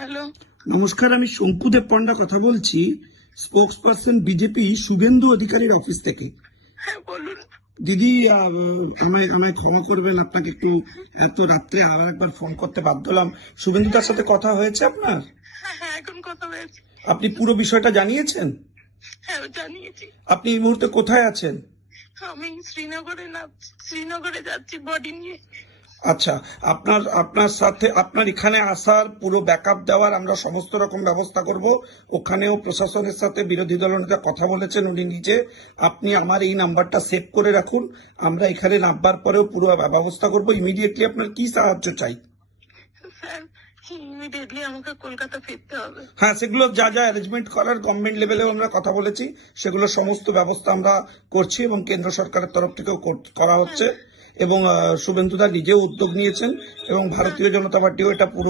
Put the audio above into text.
Hello, নমস্কার, আমি শঙ্কুদেব পণ্ডা কথা বলছি, স্পোক্স পার্সন বিজেপি শুভেন্দু অধিকারীর অফিস থেকে। হ্যাঁ বলুন। দিদি, আমায় ক্ষমা করবেন, আপনাকে একটু এত রাত্রে আবার একবার ফোন করতে বাধ্য হলাম। শুভেন্দু তার সাথে কথা হয়েছে আপনার? হ্যাঁ হ্যাঁ, এখন কথা হয়েছে। আপনি পুরো বিষয়টা জানিয়েছেন? হ্যাঁ জানিয়েছি। আপনি এই মুহূর্তে কোথায় আছেন? আমি শ্রীনগরে যাচ্ছি বডি নিয়ে। আচ্ছা, আপনার সাথে আপনার এখানে আসার পুরো ব্যাকআপ দেওয়ার আমরা সমস্ত রকম ব্যবস্থা করব। ওখানেও প্রশাসনের সাথে বিরোধী দলনেতা কথা বলেছেন উনি নিজে। আপনি আমার এই নাম্বারটা সেভ করে রাখুন, আমরা এখানে নামবার পরেও পুরো ব্যবস্থা করব। ইমিডিয়েটলি আপনার কি সাহায্য চাই? স্যার, ইমিডিয়েটলি আমাকে কলকাতা ফিরতে হবে। হ্যাঁ, সেগুলো যা যা অ্যারেঞ্জমেন্ট করার গভর্নমেন্ট লেভেলেও আমরা কথা বলেছি, সেগুলো সমস্ত ব্যবস্থা আমরা করছি এবং কেন্দ্র সরকারের তরফ থেকেও করা হচ্ছে। এবং শুভেন্দুদা নিজেও উদ্যোগ নিয়েছেন এবং ভারতীয় জনতা পার্টিও এটা পুরো